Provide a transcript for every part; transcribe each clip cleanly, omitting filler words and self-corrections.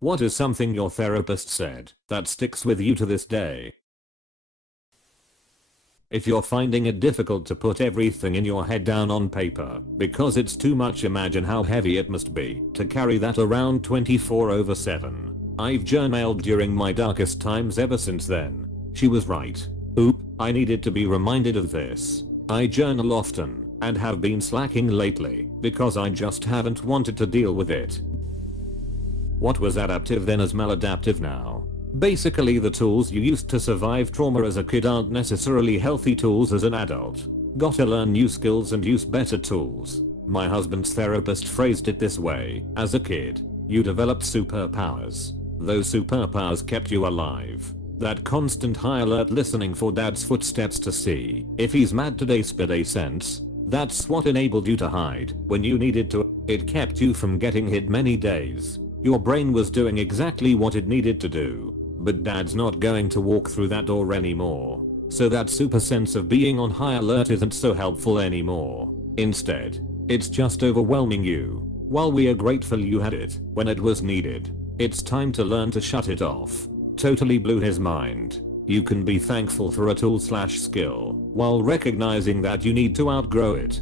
What is something your therapist said that sticks with you to this day? If you're finding it difficult to put everything in your head down on paper because it's too much, imagine how heavy it must be to carry that around 24/7. I've journaled during my darkest times ever since then. She was right. Oop, I needed to be reminded of this. I journal often and have been slacking lately because I just haven't wanted to deal with it. What was adaptive then is maladaptive now. Basically, the tools you used to survive trauma as a kid aren't necessarily healthy tools as an adult. Gotta learn new skills and use better tools. My husband's therapist phrased it this way: as a kid, you developed superpowers. Those superpowers kept you alive. That constant high alert listening for dad's footsteps to see if he's mad today spit a sense. That's what enabled you to hide when you needed to. It kept you from getting hit many days. Your brain was doing exactly what it needed to do. But dad's not going to walk through that door anymore. So that super sense of being on high alert isn't so helpful anymore. Instead, it's just overwhelming you. While we are grateful you had it when it was needed, it's time to learn to shut it off. Totally blew his mind. You can be thankful for a tool/skill while recognizing that you need to outgrow it.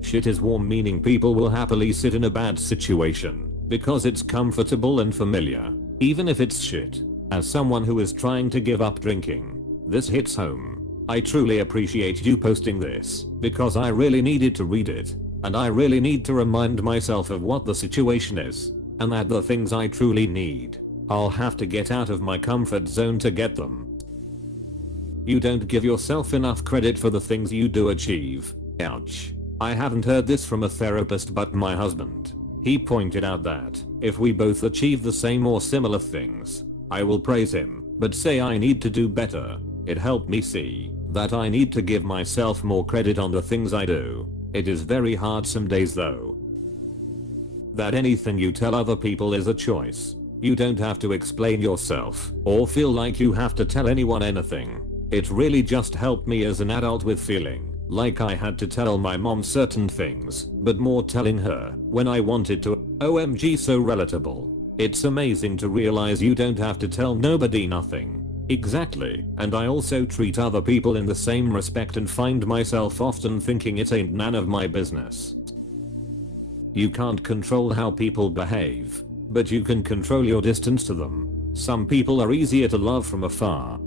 Shit is warm, meaning people will happily sit in a bad situation because it's comfortable and familiar, even if it's shit. As someone who is trying to give up drinking, this hits home. I truly appreciate you posting this because I really needed to read it, and I really need to remind myself of what the situation is and that the things I truly need, I'll have to get out of my comfort zone to get them. You don't give yourself enough credit for the things you do achieve. Ouch. I haven't heard this from a therapist but my husband. He pointed out that if we both achieve the same or similar things, I will praise him, but say I need to do better. It helped me see that I need to give myself more credit on the things I do. It is very hard some days though. That anything you tell other people is a choice. You don't have to explain yourself or feel like you have to tell anyone anything. It really just helped me as an adult with feeling like I had to tell my mom certain things, but more telling her when I wanted to. OMG, so relatable. It's amazing to realize you don't have to tell nobody nothing. Exactly, and I also treat other people in the same respect and find myself often thinking it ain't none of my business. You can't control how people behave, but you can control your distance to them. Some people are easier to love from afar.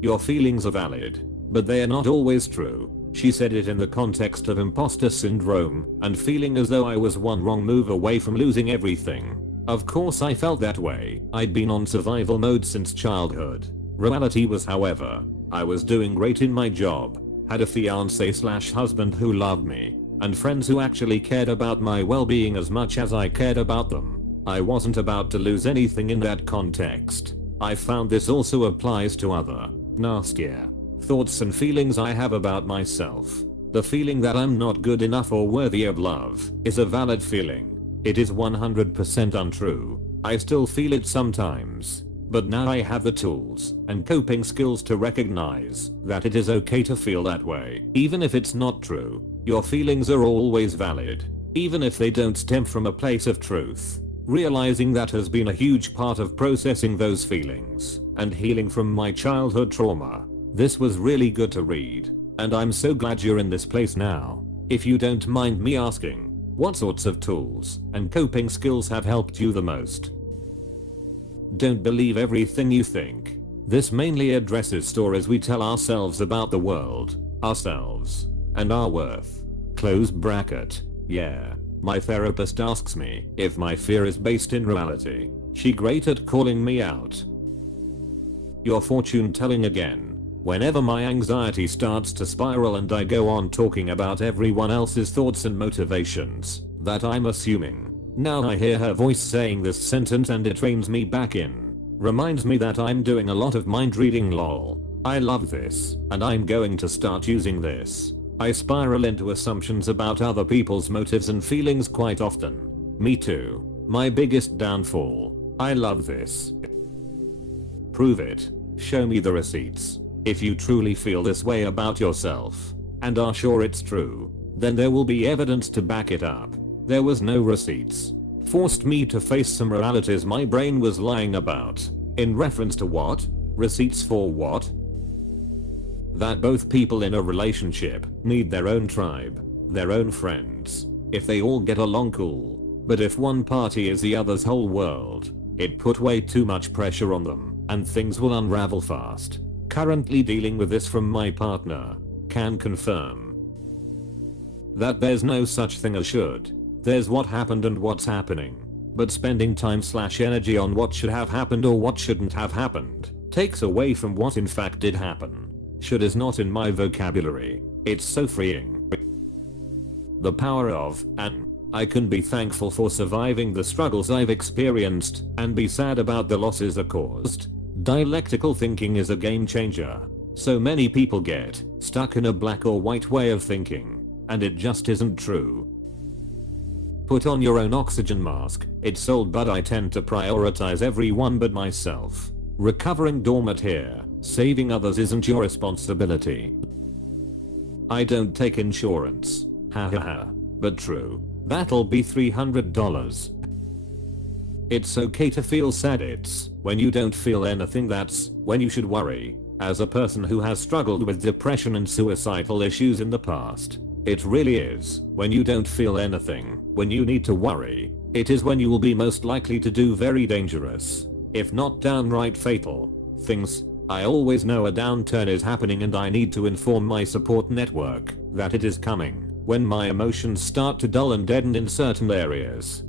Your feelings are valid, but they are not always true. She said it in the context of imposter syndrome and feeling as though I was one wrong move away from losing everything. Of course I felt that way. I'd been on survival mode since childhood. Reality was, however, I was doing great in my job, had a fiance/husband who loved me, and friends who actually cared about my well-being as much as I cared about them. I wasn't about to lose anything in that context. I found this also applies to other, nastier thoughts and feelings I have about myself. The feeling that I'm not good enough or worthy of love is a valid feeling. It is 100% untrue. I still feel it sometimes, but now I have the tools and coping skills to recognize that it is okay to feel that way. Even if it's not true, your feelings are always valid, even if they don't stem from a place of truth. Realizing that has been a huge part of processing those feelings and healing from my childhood trauma. This was really good to read, and I'm so glad you're in this place now. If you don't mind me asking, what sorts of tools and coping skills have helped you the most? Don't believe everything you think. This mainly addresses stories we tell ourselves about the world, ourselves, and our worth. Close bracket. Yeah. My therapist asks me if my fear is based in reality. She great at calling me out. Your fortune telling again. Whenever my anxiety starts to spiral and I go on talking about everyone else's thoughts and motivations that I'm assuming. Now I hear her voice saying this sentence and it reins me back in. Reminds me that I'm doing a lot of mind reading, lol. I love this, and I'm going to start using this. I spiral into assumptions about other people's motives and feelings quite often. Me too. My biggest downfall. I love this. Prove it. Show me the receipts. If you truly feel this way about yourself, and are sure it's true, then there will be evidence to back it up. There was no receipts. Forced me to face some realities my brain was lying about. In reference to what? Receipts for what? That both people in a relationship need their own tribe, their own friends. If they all get along, cool. But if one party is the other's whole world, it put way too much pressure on them, and things will unravel fast. Currently dealing with this from my partner. Can confirm that there's no such thing as should. There's what happened and what's happening. But spending time/energy on what should have happened or what shouldn't have happened takes away from what in fact did happen. Should is not in my vocabulary. It's so freeing. The power of, and I can be thankful for surviving the struggles I've experienced and be sad about the losses I caused. Dialectical thinking is a game changer. So many people get stuck in a black or white way of thinking, and it just isn't true. Put on your own oxygen mask. It's sold, but I tend to prioritize everyone but myself. Recovering dormant here. Saving others isn't your responsibility. I don't take insurance. Hahaha. But true. That'll be $300. It's okay to feel sad. It's when you don't feel anything that's when you should worry. As a person who has struggled with depression and suicidal issues in the past, it really is when you don't feel anything, when you need to worry. It is when you will be most likely to do very dangerous, if not downright fatal, things. I always know a downturn is happening and I need to inform my support network that it is coming when my emotions start to dull and deaden in certain areas.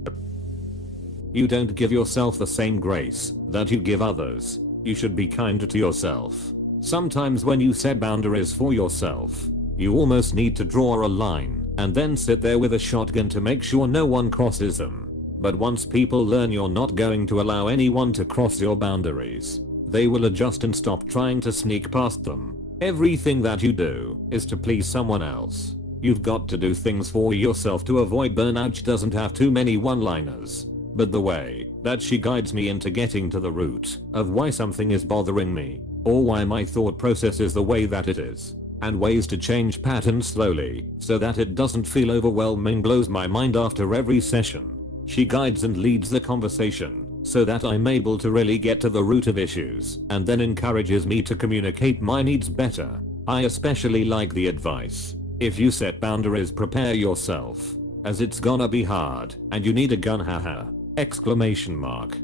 You don't give yourself the same grace that you give others. You should be kinder to yourself. Sometimes when you set boundaries for yourself, you almost need to draw a line and then sit there with a shotgun to make sure no one crosses them. But once people learn you're not going to allow anyone to cross your boundaries, they will adjust and stop trying to sneak past them. Everything that you do is to please someone else. You've got to do things for yourself to avoid burnout. She doesn't have too many one-liners, but the way that she guides me into getting to the root of why something is bothering me, or why my thought process is the way that it is, and ways to change patterns slowly so that it doesn't feel overwhelming, blows my mind after every session. She guides and leads the conversation so that I'm able to really get to the root of issues, and then encourages me to communicate my needs better. I especially like the advice: if you set boundaries, prepare yourself, as it's gonna be hard and you need a gun, haha. Exclamation mark.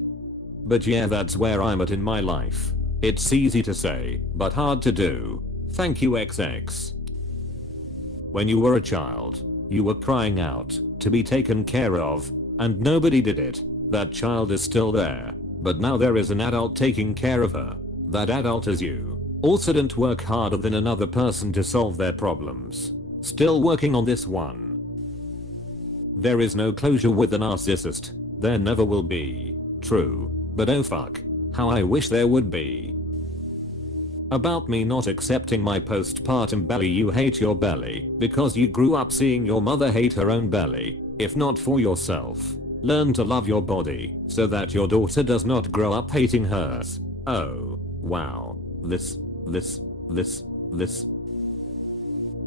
But yeah, that's where I'm at in my life. It's easy to say, but hard to do. Thank you XX. When you were a child, you were crying out to be taken care of, and nobody did it. That child is still there, but now there is an adult taking care of her. That adult is you. Also didn't work harder than another person to solve their problems. Still working on this one. There is no closure with a narcissist. There never will be. True. But oh fuck, how I wish there would be. About me not accepting my postpartum belly: you hate your belly because you grew up seeing your mother hate her own belly. If not for yourself, learn to love your body so that your daughter does not grow up hating hers. Oh, wow. This.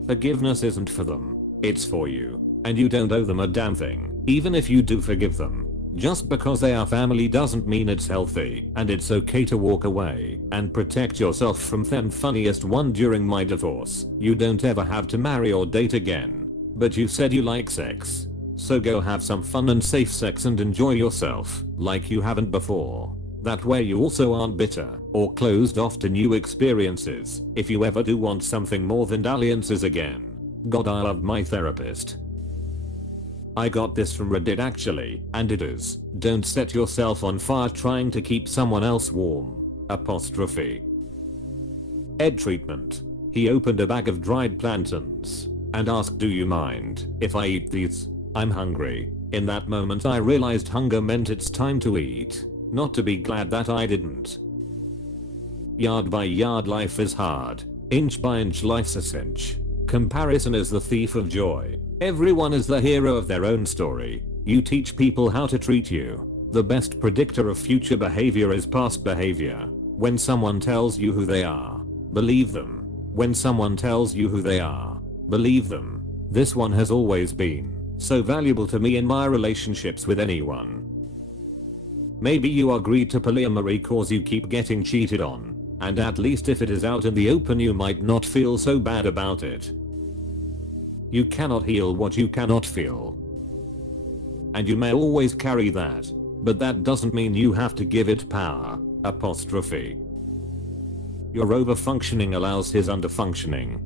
Forgiveness isn't for them. It's for you. And you don't owe them a damn thing. Even if you do forgive them, just because they are family doesn't mean it's healthy, and it's okay to walk away and protect yourself from them. Funniest one: during my divorce, you don't ever have to marry or date again. But you said you like sex. So go have some fun and safe sex and enjoy yourself like you haven't before. That way you also aren't bitter or closed off to new experiences if you ever do want something more than dalliances again. God, I love my therapist. I got this from Reddit actually, and it is: don't set yourself on fire trying to keep someone else warm. Apostrophe. Ed treatment. He opened a bag of dried plantains and asked, "Do you mind if I eat these? I'm hungry." In that moment I realized hunger meant it's time to eat, not to be glad that I didn't. Yard by yard life is hard. Inch by inch life's a cinch. Comparison is the thief of joy. Everyone is the hero of their own story. You teach people how to treat you. The best predictor of future behavior is past behavior. When someone tells you who they are, believe them. When someone tells you who they are, believe them. This one has always been so valuable to me in my relationships with anyone. Maybe you agreed to polyamory cause you keep getting cheated on, and at least if it is out in the open you might not feel so bad about it. You cannot heal what you cannot feel. And you may always carry that, but that doesn't mean you have to give it power, apostrophe. Your overfunctioning allows his underfunctioning.